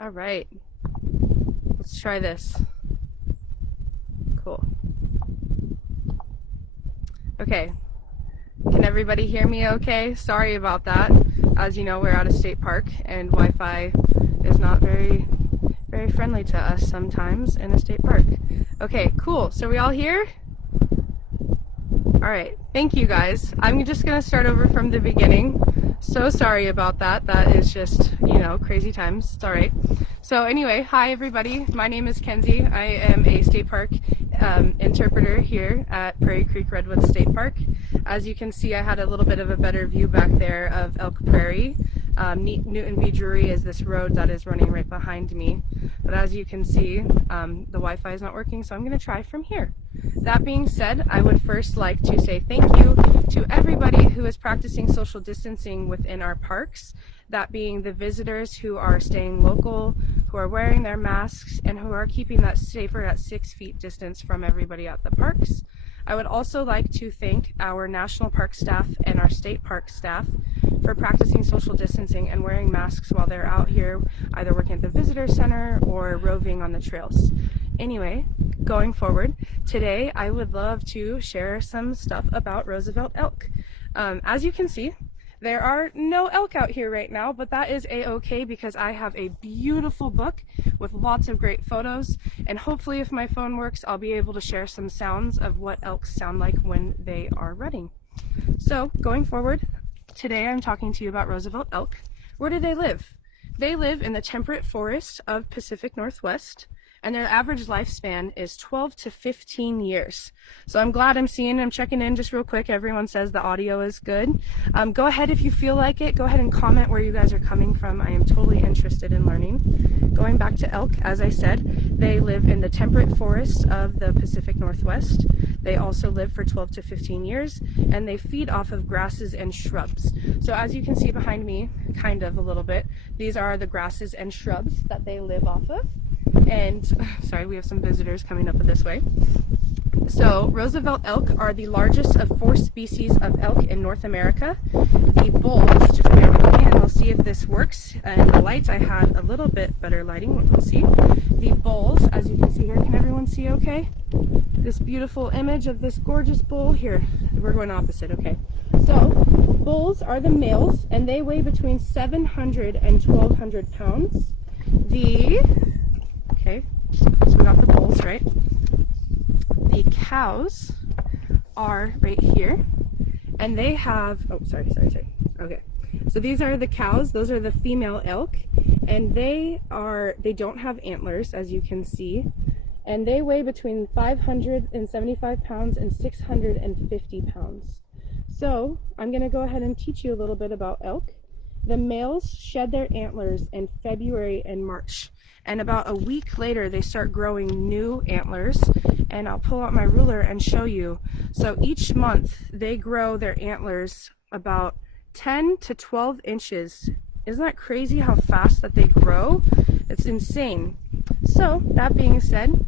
All right, let's try this. Cool. Okay, can everybody hear me okay? Sorry about that. As you know, we're at a state park and Wi-Fi is not very friendly to us sometimes in a state park. Okay, cool. So we all here? All right, thank you guys. I'm just gonna start over from the beginning. So sorry about that. That is just, crazy times. It's all right. So anyway, hi everybody. My name is Kenzie. I am a state park interpreter here at Prairie Creek Redwood State Park. As you can see, I had a little bit of a better view back there of Elk Prairie. Newton B. Drury is this road that is running right behind me. But as you can see, the Wi-Fi is not working, so I'm going to try from here. That being said, I would first like to say thank you to everybody who is practicing social distancing within our parks, that being the visitors who are staying local, who are wearing their masks, and who are keeping that safer at 6 feet distance from everybody at the parks. I would also like to thank our national park staff and our state park staff for practicing social distancing and wearing masks while they're out here, either working at the visitor center or roving on the trails. Anyway, going forward, today I would love to share some stuff about Roosevelt elk. As you can see, there are no elk out here right now, but that is a-okay because I have a beautiful book with lots of great photos, and hopefully if my phone works, I'll be able to share some sounds of what elks sound like when they are rutting. So going forward, today I'm talking to you about Roosevelt elk. Where do they live? They live in the temperate forest of Pacific Northwest, and their average lifespan is 12 to 15 years. So I'm glad I'm checking in just real quick. Everyone says the audio is good. Go ahead if you feel like it. Go ahead and comment where you guys are coming from. I am totally interested in learning. Going back to elk, as I said, they live in the temperate forest of the Pacific Northwest. They also live for 12 to 15 years, and they feed off of grasses and shrubs. So as you can see behind me, kind of a little bit, these are the grasses and shrubs that they live off of. And sorry, we have some visitors coming up this way. So Roosevelt elk are the largest of 4 species of elk in North America. The bulls, just bear with me and we'll see if this works. And the lights, I had a little bit better lighting, we'll see. The bulls, as you can see here, can everyone see okay? This beautiful image of this gorgeous bull here. We're going opposite, okay. So bulls are the males and they weigh between 700 and 1,200 pounds. Okay, so we got the bulls, right? The cows are right here, and they have, sorry. Okay, so these are the cows, those are the female elk, and they don't have antlers, as you can see, and they weigh between 575 pounds and 650 pounds. So I'm going to go ahead and teach you a little bit about elk. The males shed their antlers in February and March. And about a week later, they start growing new antlers, and I'll pull out my ruler and show you. So each month, they grow their antlers about 10 to 12 inches. Isn't that crazy how fast that they grow? It's insane. So that being said,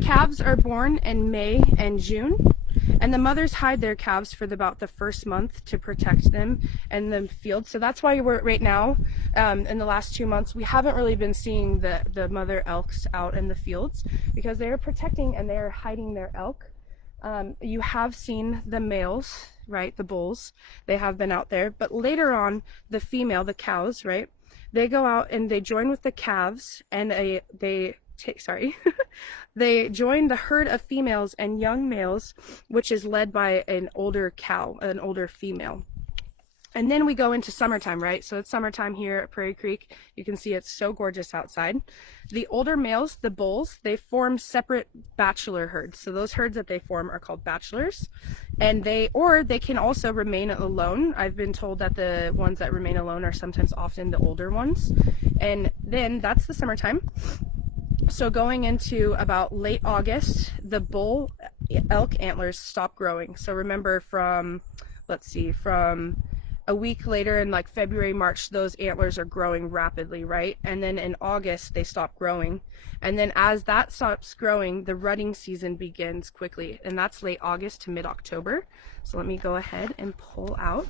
calves are born in May and June. And the mothers hide their calves for about the first month to protect them in the field. So that's why we're right now, in the last 2 months, we haven't really been seeing the mother elks out in the fields because they're protecting and they're hiding their elk. You have seen the males, right, the bulls, they have been out there. But later on, the female, the cows, right, they go out and they join with the calves and they join the herd of females and young males, which is led by an older cow, an older female. And then we go into summertime, right? So it's summertime here at Prairie Creek. You can see it's so gorgeous outside. The older males, the bulls, they form separate bachelor herds. So those herds that they form are called bachelors. And they can also remain alone. I've been told that the ones that remain alone are sometimes often the older ones. And then that's the summertime. So going into about late August, the bull elk antlers stop growing. So remember from a week later in like February, March, those antlers are growing rapidly, right? And then in August, they stop growing. And then as that stops growing, the rutting season begins quickly. And that's late August to mid-October. So let me go ahead and pull out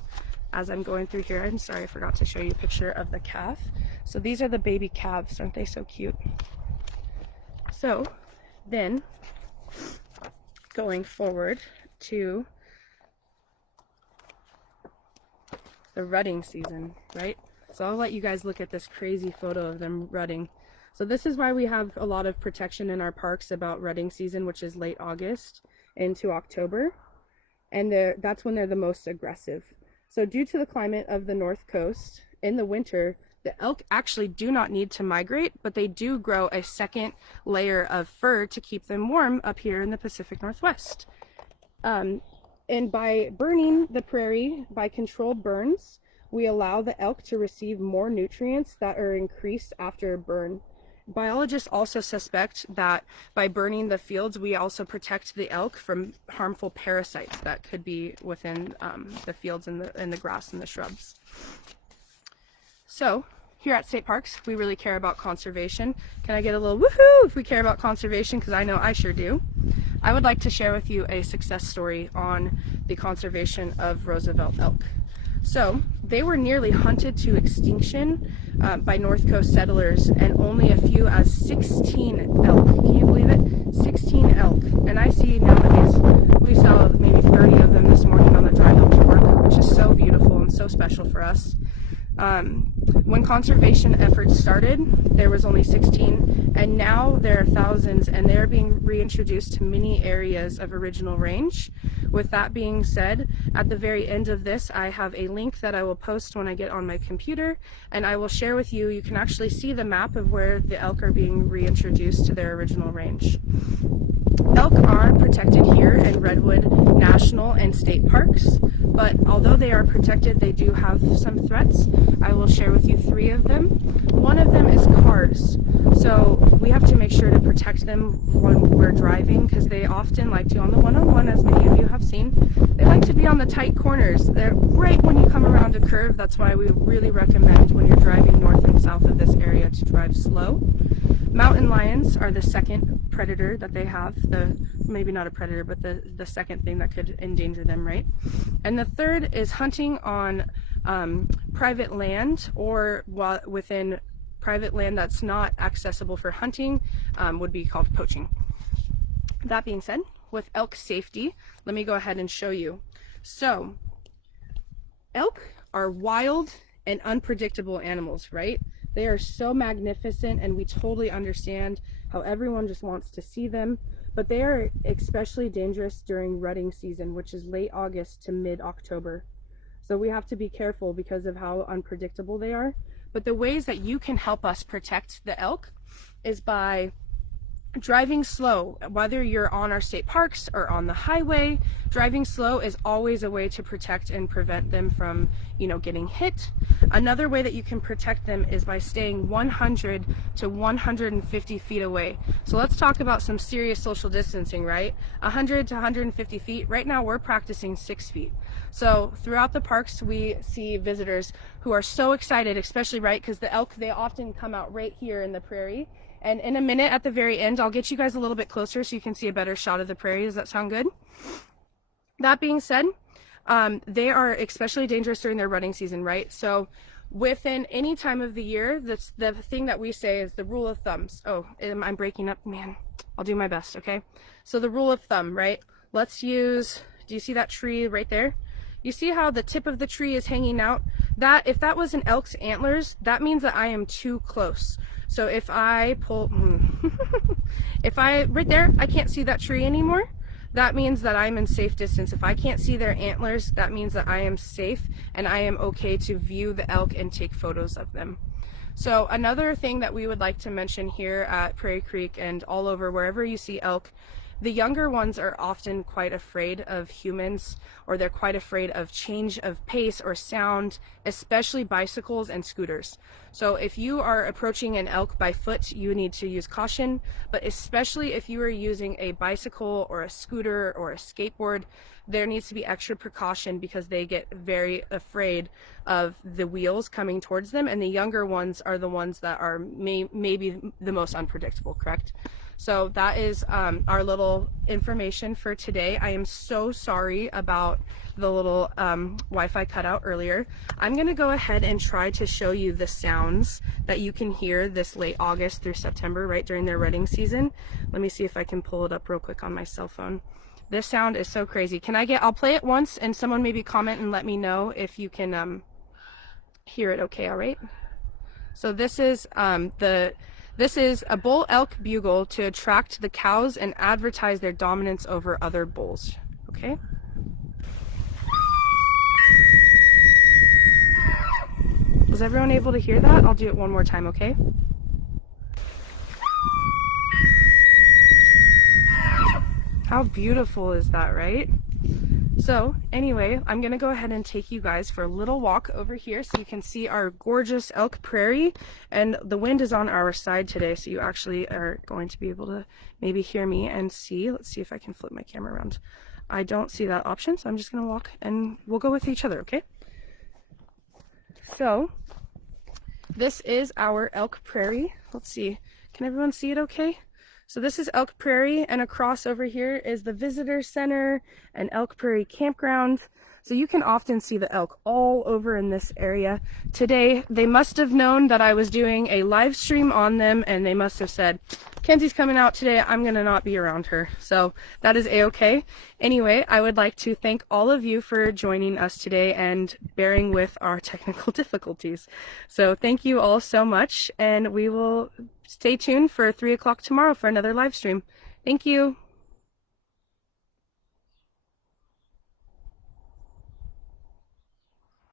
as I'm going through here. I'm sorry, I forgot to show you a picture of the calf. So these are the baby calves. Aren't they so cute? So then going forward to the rutting season, right? So I'll let you guys look at this crazy photo of them rutting. So this is why we have a lot of protection in our parks about rutting season, which is late August into October. And that's when they're the most aggressive. So due to the climate of the North Coast, in the winter, the elk actually do not need to migrate, but they do grow a second layer of fur to keep them warm up here in the Pacific Northwest. And by burning the prairie, by controlled burns, we allow the elk to receive more nutrients that are increased after a burn. Biologists also suspect that by burning the fields, we also protect the elk from harmful parasites that could be within the fields and the grass and the shrubs. So here at state parks, we really care about conservation. Can I get a little woohoo if we care about conservation? Because I know I sure do. I would like to share with you a success story on the conservation of Roosevelt elk. So they were nearly hunted to extinction by North Coast settlers, and only a few as 16 elk. Can you believe it? 16 elk. And I see nowadays, we saw maybe 30 of them this morning on the drive up to work, which is so beautiful and so special for us. When conservation efforts started, there was only 16, and now there are thousands, and they're being reintroduced to many areas of original range. With that being said, at the very end of this, I have a link that I will post when I get on my computer, and I will share with you. You can actually see the map of where the elk are being reintroduced to their original range. Elk are protected here in Redwood National and State Parks, but although they are protected, they do have some threats. I will share with you 3 of them. One of them is cars. So we have to make sure to protect them when we're driving, because they often like to, on the one-on-one, as many of you have seen, they like to be on the tight corners. They're right when you come around a curve. That's why we really recommend when you're driving north and south of this area to drive slow. Mountain lions are the second predator that they have. Maybe not a predator, but the second thing that could endanger them, right? And the third is hunting on private land, or within private land that's not accessible for hunting, would be called poaching. That being said, with elk safety, let me go ahead and show you. So elk are wild and unpredictable animals, right? They are so magnificent, and we totally understand how everyone just wants to see them, but they are especially dangerous during rutting season, which is late August to mid-October. So we have to be careful because of how unpredictable they are. But the ways that you can help us protect the elk is by driving slow. Whether you're on our state parks or on the highway, driving slow is always a way to protect and prevent them from, getting hit. Another way that you can protect them is by staying 100 to 150 feet away. So let's talk about some serious social distancing, right? 100 to 150 feet. Right now we're practicing 6 feet. So throughout the parks, we see visitors who are so excited, especially, right, because the elk, they often come out right here in the prairie. And in a minute at the very end, I'll get you guys a little bit closer so you can see a better shot of the prairie. Does that sound good? That being said, they are especially dangerous during their rutting season, right? So within any time of the year, that's the thing that we say is the rule of thumbs. Oh, I'm breaking up, man. I'll do my best, okay? So the rule of thumb, right? Let's use, do you see that tree right there? You see how the tip of the tree is hanging out? If that was an elk's antlers, that means that I am too close. So if I pull, right there, I can't see that tree anymore. That means that I'm in safe distance. If I can't see their antlers, that means that I am safe and I am okay to view the elk and take photos of them. So another thing that we would like to mention here at Prairie Creek and all over wherever you see elk, the younger ones are often quite afraid of humans, or they're quite afraid of change of pace or sound, especially bicycles and scooters. So if you are approaching an elk by foot, you need to use caution, but especially if you are using a bicycle or a scooter or a skateboard, there needs to be extra precaution because they get very afraid of the wheels coming towards them, and the younger ones are the ones that are maybe the most unpredictable, correct? So that is our little information for today. I am so sorry about the little Wi-Fi cutout earlier. I'm gonna go ahead and try to show you the sounds that you can hear this late August through September, right during their rutting season. Let me see if I can pull it up real quick on my cell phone. This sound is so crazy. I'll play it once and someone maybe comment and let me know if you can hear it okay, all right? So this is this is a bull elk bugle to attract the cows and advertise their dominance over other bulls, okay? Was everyone able to hear that? I'll do it one more time, okay? How beautiful is that, right? So anyway, I'm gonna go ahead and take you guys for a little walk over here so you can see our gorgeous elk prairie, and the wind is on our side today, so you actually are going to be able to maybe hear me and see. Let's see if I can flip my camera around. I don't see that option, so I'm just gonna walk and we'll go with each other, okay? So this is our elk prairie. Let's see, can everyone see it okay? So this is Elk Prairie, and across over here is the Visitor Center and Elk Prairie Campground. So you can often see the elk all over in this area. Today, they must have known that I was doing a live stream on them, and they must have said, Kenzie's coming out today, I'm gonna not be around her. So that is a-okay. Anyway, I would like to thank all of you for joining us today and bearing with our technical difficulties. So thank you all so much, and we will stay tuned for 3 o'clock tomorrow for another live stream. Thank you.